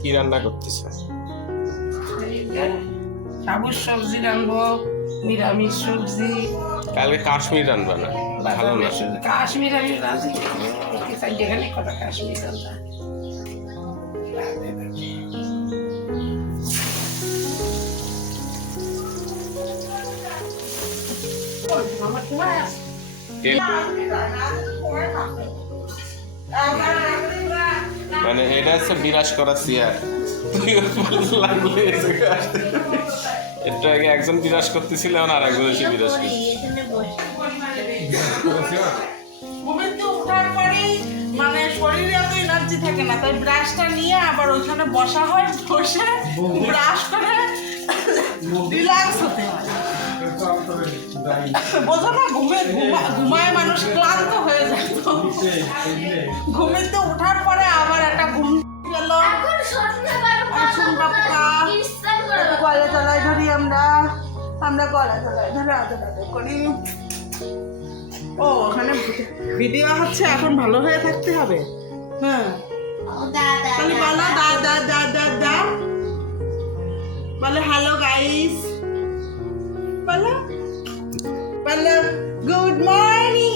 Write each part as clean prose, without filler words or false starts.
কি রান্না করতেছে? সাবুজ সবজি রানবো, নিরামিষ সবজি। কালকে কাশ্মীর রান্না না, ভালো না। কাশ্মীর আমি রাঁধি, যেখানে কথা কাশ্মীর রান্না। মানে এটা হচ্ছে বিরাজ করা চেয়ার। একটু আগে একজন বিরাজ করতেছিল, এখন আর একজন এসে বিরাজ করছে। মানে শরীরে এত এনার্জি থাকে না, তাই ব্রাশটা নিয়ে আবার ওইখানে বসা হয়, বসে ব্রাশ করে রিল্যাক্স হতে হয়। বোঝো না, ঘুমায় মানুষ ক্লান্ত হয়ে যায়, ঘুমিতে ওঠার পরে আবার একটা ঘুম গেল। গলা তলায় ধরি আমরা গলা তলায় ধরে আদর করি। ও ওখানে ভিডিও হচ্ছে, এখন ভালো হয়ে থাকতে হবে। হ্যাঁ, বলো দা বলো হ্যালো গাইস, বলো গুড মর্নিং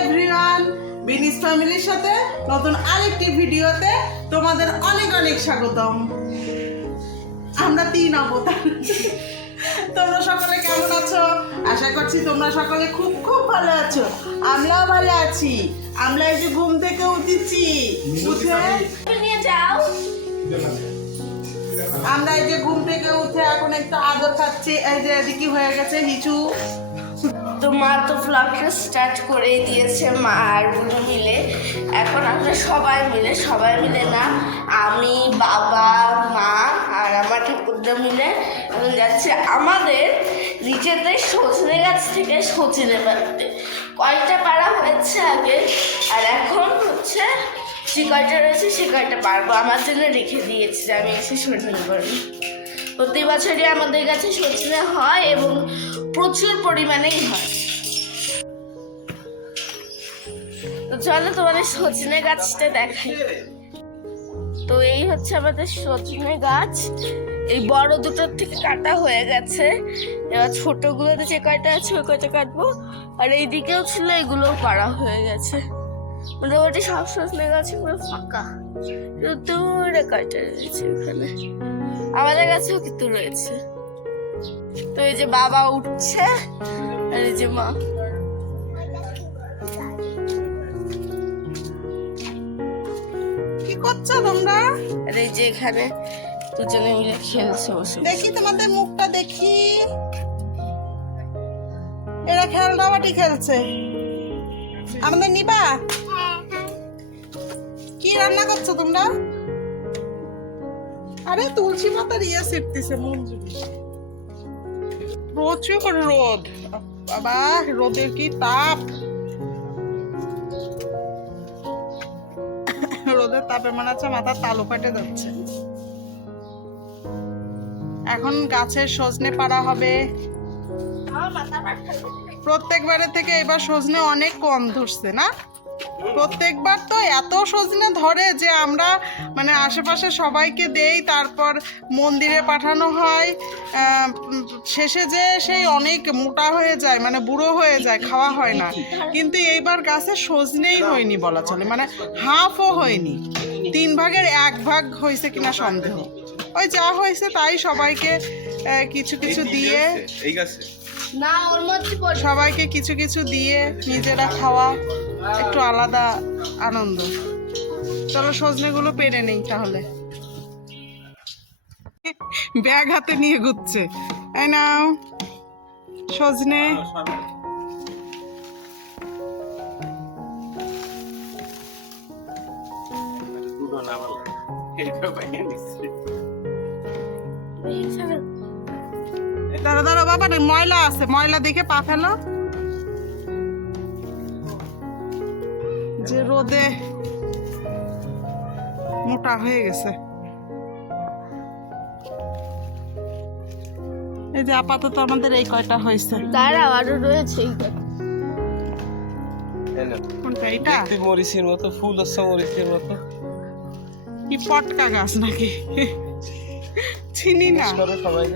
এভরিওয়ান। বিনিস ফ্যামিলির সাথে নতুন আরেকটি ভিডিওতে তোমাদের অনেক অনেক স্বাগতম। আমরা 3 অবতার। তোমরা সকলে কেমন আছো? আশা করছি তোমরা সকলে খুব খুব ভালো আছো। আমরাও ভালো আছি। আমরা এই যে ঘুম থেকে উঠেছি, আমরা এই যে ঘুম থেকে উঠে এখন একটু আদর খাচ্ছি। এই যে এদিকে হয়ে গেছে হিচু। তো মা তো ব্লগটা স্টার্ট করেই দিয়েছে, মা আর বুনু মিলে। এখন আমরা সবাই মিলে না, আমি, বাবা, মা আর আমার ঠাকুরদা মিলে এখন যাচ্ছে আমাদের নিচেদের সজনে গাছ থেকে সজনে পাড়তে। কয়টা পাড়া হয়েছে আগে, আর এখন হচ্ছে যে কয়টা রয়েছে সে কয়টা পারবো। আমার জন্য রেখে দিয়েছি যে আমি এসে সজনে পারবো। প্রতি বছরই আমাদের কাছে সজনে হয় এবং প্রচুর পরিমাণেই হয়। তো চলো তোমাদের সজনে গাছটা দেখাই। তো এই হচ্ছে আমাদের সজনে গাছ। এই বড় দুটোর থেকে কাটা হয়ে গেছে, এবার ছোটগুলোতে যে কয়টা আছে ওই কয়টা কাটবো। আর এই দিকেও ছিল, এগুলোও পাড়া হয়ে গেছে। মোটামুটি সব সজনে গাছে পুরো ফাঁকা, দূরে কয়টা রয়েছে ওখানে। আমাদের কাছেও কিন্তু রয়েছে। তো এই যে বাবা উঠছে আর এই যে মা। কি করছো তোমরা? আর এই যে এখানে দুজনে মিলে খেলছে বসে। দেখি তোমাদের মুখটা দেখি। এরা খেলনাবাটি খেলছে। আমাদের নিবা? কি রান্না করছো তোমরা? আরে তুলসী পাতার ইয়ে ছিটতেছে মঞ্জুরি। প্রচুর রোদ, বাবা রোদের কি তাপ! রোদের তাপে মনে হচ্ছে মাথার তালু ফাটে যাচ্ছে। এখন গাছের সজনে পাড়া হবে। প্রত্যেকবারের থেকে এবার সজনে অনেক কম ধরছে না? প্রত্যেকবার তো এত সজনে ধরে যে আমরা মানে আশেপাশে সবাইকে দেই, তারপর মন্দিরে পাঠানো হয়। শেষে যে সেই অনেক মোটা হয়ে যায়, মানে বুড়ো হয়ে যায়, খাওয়া হয় না। কিন্তু এইবার গাছে সজনেই হয়নি বলা চলে, মানে হাফও হয়নি। 3 ভাগের 1 ভাগ হয়েছে কিনা সন্দেহ। ওই যা হয়েছে তাই সবাইকে কিছু কিছু দিয়ে, না ওর মধ্যে সবাইকে কিছু কিছু দিয়ে নিজেরা খাওয়া একটু আলাদা আনন্দ। চলো সজনেগুলো পেরে নেই তাহলে। ব্যাগ হাতে নিয়ে ঘুরছে। এই নাও সজনে। দাঁড়া দাঁড়া বাবা, ময়লা আছে, ময়লা দেখে পা ফেলো। যে রোদে মোটা হয়ে গেছে। এই যে আপাতত আমাদের এই কয়টা হয়েছে। দাঁড়াও আরো রয়েছে। কোনটা এটা? মরিচের মতো ফুল হচ্ছে, মরিচের মতো। কি পটকা গাছ নাকি? চিনি না। সবাই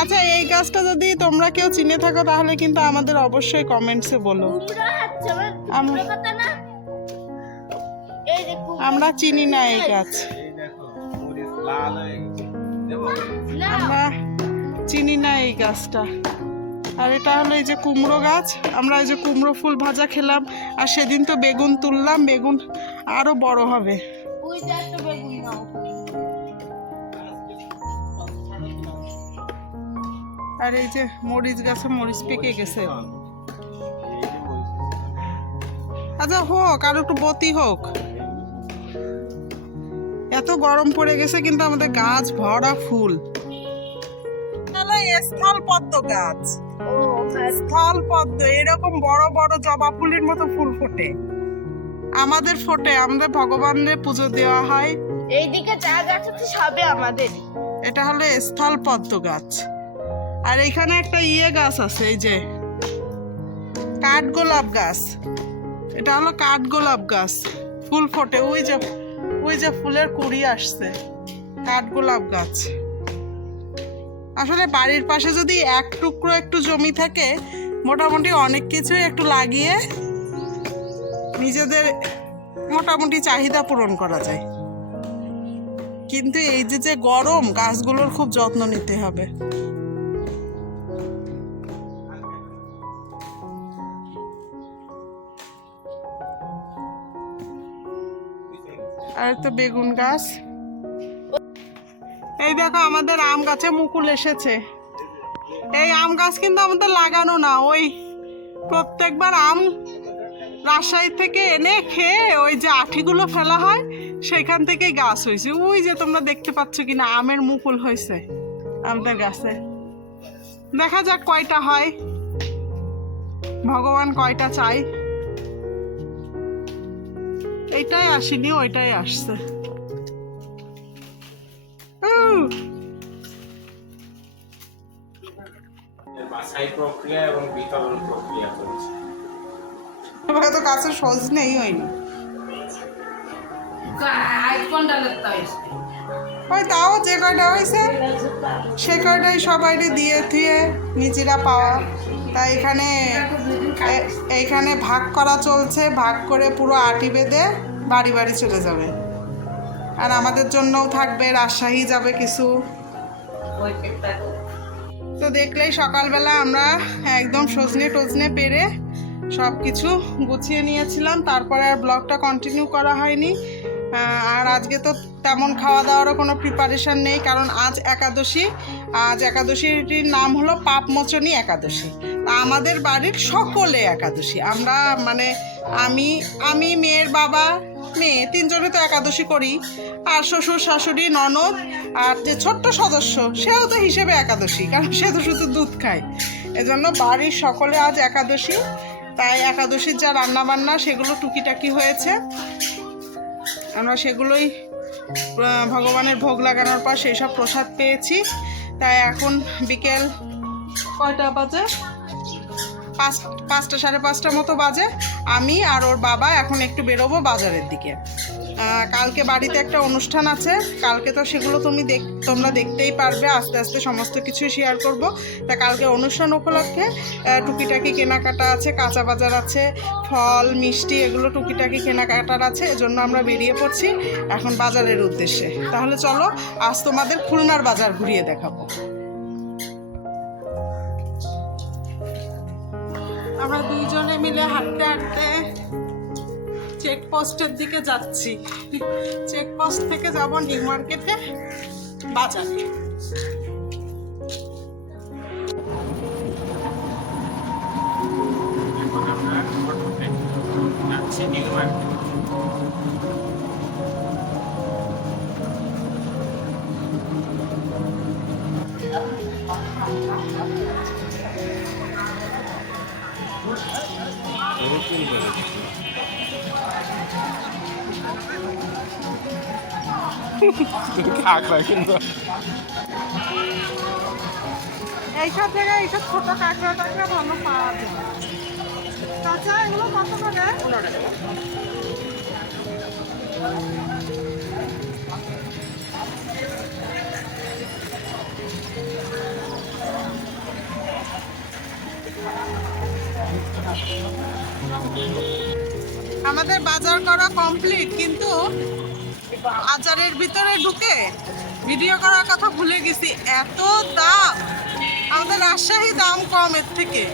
আচ্ছা, এই গাছটা যদি তোমরা কেউ চিনে থাকো তাহলে কিন্তু আমাদের অবশ্যই কমেন্টসে বলো। আমরা চিনি না এই গাছ, আমরা চিনি না এই গাছটা। আর এটা হলো এই যে কুমড়ো গাছ। আমরা এই যে কুমড়ো ফুল ভাজা খেলাম, আর সেদিন তো বেগুন তুললাম, বেগুন আরো বড় হবে। আর এই যে মরিচ গাছে মরিচ পেকে গেছে। আচ্ছা হোক, আর একটু বতি হোক। এত গরম পড়ে গেছে কিন্তু আমাদের গাছ ভরা ফুল। স্থল পদ্ম গাছ, স্থল পদ্ম, এরকম বড় বড় জবা ফুলের মতো ফুল ফোটে। আমাদের ফোটে, আমাদের ভগবানের পুজো দেওয়া হয়। এইদিকে যা গাছ আছে সবে আমাদের। এটা হলো স্থল পদ্ম গাছ। আর এখানে একটা গাছ আছে, এই যে কাঠগোলাপ গাছ। এটা হলো কাঠগোলাপ গাছ, ফুল ফোটে। ওই যে ফুলের কুড়ি আসছে। কাঠগোলাপ গাছ। আসলে বাড়ির পাশে যদি এক টুকরো একটু জমি থাকে, মোটামুটি অনেক কিছুই একটু লাগিয়ে নিজেদের মোটামুটি চাহিদা পূরণ করা যায়। কিন্তু এই যে গরম, গাছগুলোর খুব যত্ন নিতে হবে। আর তো বেগুন গাছ। এই দেখো আমাদের আম গাছে মুকুল এসেছে। এই আম গাছ কিন্তু আমাদের লাগানো না, ওই প্রত্যেকবার আম রাজশাহী থেকে এনে খেয়ে ওই যে আঠিগুলো ফেলা হয়, সেখান থেকেই গাছ হয়েছে। ওই যে তোমরা দেখতে পাচ্ছ কিনা আমের মুকুল হয়েছে আমাদের গাছে। দেখা যাক কয়টা হয়, ভগবান কয়টা চাই। এইটাই আসেনি, ওইটাই আসছে। প্রক্রিয়া এবং বিতরণ প্রক্রিয়া চলছে। তো গাছের সজনেই হয়নি। ওই তাও যে কয়টা হয়েছে সে কয়টাই সবাই দিয়ে থুয়ে নিজেরা পাওয়া। তাই এইখানে ভাগ করা চলছে, ভাগ করে পুরো আটি বেঁধে বাড়ি বাড়ি চলে যাবে। আর আমাদের জন্যও থাকবে, রাজশাহী যাবে কিছু। তো দেখলেই সকালবেলা আমরা একদম সজনে টজনে পেরে সব কিছু গুছিয়ে নিয়েছিলাম, তারপরে আর ব্লগটা কন্টিনিউ করা হয়নি। আর আজকে তো তেমন খাওয়া দাওয়ারও কোনো প্রিপারেশান নেই, কারণ আজ একাদশী। আজ একাদশীটির নাম হলো পাপমোচনী একাদশী। তা আমাদের বাড়ির সকলে একাদশী। আমরা মানে আমি মেয়ের বাবা, মেয়ে, তিনজনে তো একাদশী করি। আর শ্বশুর শাশুড়ি ননদ আর যে ছোট্ট সদস্য, সেও তো হিসেবে একাদশী, কারণ সে তো শুধু দুধ খায়। এজন্য বাড়ির সকলে আজ একাদশী। তাই একাদশীর যা রান্নাবান্না সেগুলো টুকিটাকি হয়েছে, আমরা সেগুলোই ভগবানের ভোগ লাগানোর পর সেই সব প্রসাদ পেয়েছি। তাই এখন বিকেল কয়টা বাজে? 5টা 5:30 মতো বাজে। আমি আর ওর বাবা এখন একটু বেরোবো বাজারের দিকে। কালকে বাড়িতে একটা অনুষ্ঠান আছে, কালকে তো সেগুলো তোমরা দেখতেই পারবে। আস্তে আস্তে সমস্ত কিছু শেয়ার করব। তা কালকে অনুষ্ঠান উপলক্ষে টুকিটাকি কেনাকাটা আছে, কাঁচা বাজার আছে, ফল মিষ্টি এগুলো টুকিটাকি কেনাকাটার আছে। এজন্য আমরা বেরিয়ে পড়ছি এখন বাজারের উদ্দেশ্যে। তাহলে চলো আজ তোমাদের খুলনার বাজার ঘুরিয়ে দেখাবো। আমরা দুইজনে মিলে হাঁটতে হাঁটতে চেকপোস্টের দিকে যাচ্ছি। চেকপোস্ট থেকে যাব নিউ মার্কেটে বাজারে। এইসব জায়গায় এইসব ছোট কাঁকড়া টাকড়া ভালো পাওয়া যায়। চাচা এগুলো কত করে? আমাদের বাজার করা কমপ্লিট, কিন্তু আচারের ভিতরে ঢুকে ভিডিও করার কথা ভুলে গেছি। এত দাম, আমাদের রাজশাহী দাম কম এর থেকে।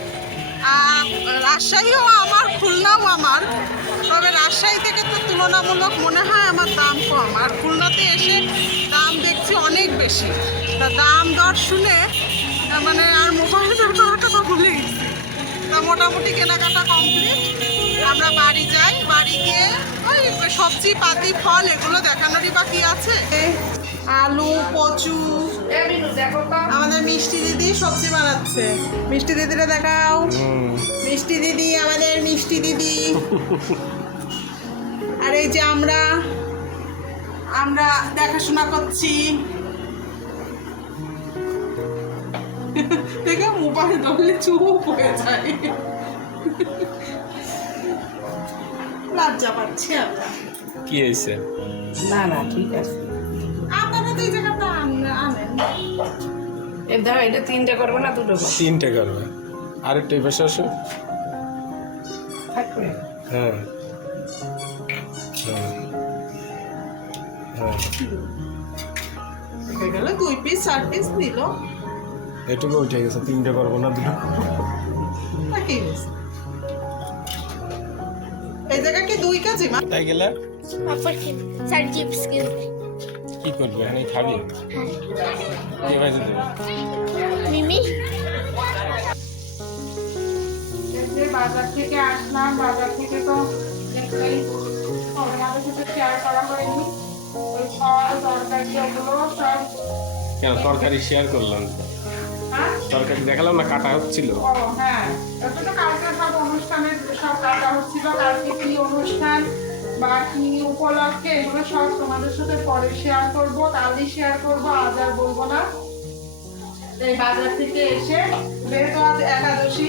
রাজশাহীও আমার, খুলনাও আমার, তবে রাজশাহী থেকে তো তুলনামূলক মনে হয় আমার দাম কম, আর খুলনাতে এসে দাম দেখছি অনেক বেশি। তা দাম দর শুনে মানে আর মোবাইল বের করার কথা ভুলে গেছি। তা মোটামুটি কেনাকাটা কমপ্লিট, আমরা বাড়ি যাই। বাড়ি গিয়ে ওই সবজি পাতি ফল এগুলো দেখানোরই বাকি আছে। আলু, কচু, আমাদের মিষ্টি দিদি সবজি বানাচ্ছে। মিষ্টি দিদিরা দেখাও। মিষ্টি দিদি, আমাদের মিষ্টি দিদি। আর এই যে আমরা দেখাশোনা করছি। দেখে মোবাইল ধরলে চুপ হয়ে যায়, লজ্জা পাচ্ছি আমরা। কি হয়েছে? না ঠিক আছে। আপনারা তো এই জায়গাটা আনেন। দাও, এটা 3টে করবো না 2টো করবো? 3টে করবে। আর একটু এপাশে আসো। থাকবে। হ্যাঁ হ্যাঁ, হয়ে গেল 2 পিস 4 পিস দিল। এটুকু উঠে গেছে। 3টে করবো না 2টো? নাকি এই জায়গা কি 2 কেজি মা? তাই গেলে পাপড় কি স্যার চিপস কিনতে কি করবি? এখানে খাবি? কি ভাজি দেবে? মিমি যে বাজার থেকে আসলাম, বাজার থেকে তো দেখলেই আমাদের সাথে শেয়ার করা হয়নি। ওই ফল তরকারি ওগুলো সব। কেন তরকারি শেয়ার করলাম? হ্যাঁ, তরকারি দেখালাম না, কাটা হচ্ছিল। ও হ্যাঁ, এটা তো কালকে সব অনুষ্ঠানের সব কাটা হচ্ছিল। কালকে কি অনুষ্ঠান বা কি উপলক্ষে এগুলো সব তোমাদের সাথে পরে শেয়ার করবো, কালই শেয়ার করবো, আজ আর বলবো না। এই বাজার থেকে এসে, যেহেতু আজ একাদশী,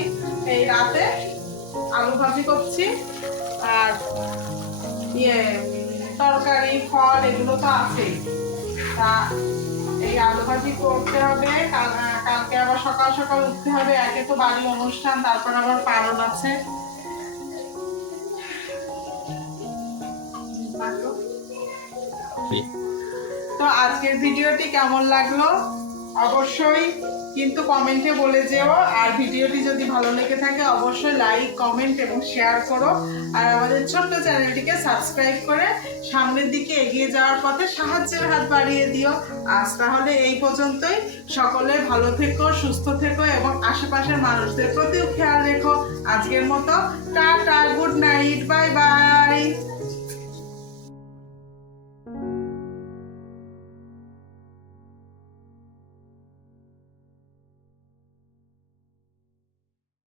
এই রাতে আলু ভাজি করছি। আর তরকারি ফল এগুলো তো আছেই। তা এই আলু ভাজি করতে হবে। কালকে আবার সকাল সকাল উঠতে হবে। একে তো বাড়ির অনুষ্ঠান, তারপর আবার পালন আছে। তো আজকের ভিডিওটি কেমন লাগলো অবশ্যই কিন্তু কমেন্টে বলে যেও। আর ভিডিওটি যদি ভালো লেগে থাকে অবশ্যই লাইক, কমেন্ট এবং শেয়ার করো। আর আমাদের ছোট্ট চ্যানেলটিকে সাবস্ক্রাইব করে সামনের দিকে এগিয়ে যাওয়ার পথে সাহায্যের হাত বাড়িয়ে দিও। আজ তাহলে এই পর্যন্তই। সকলে ভালো থেকো, সুস্থ থেকো এবং আশেপাশের মানুষদের প্রতিও খেয়াল রেখো। আজকের মতো tata, good night, bye bye.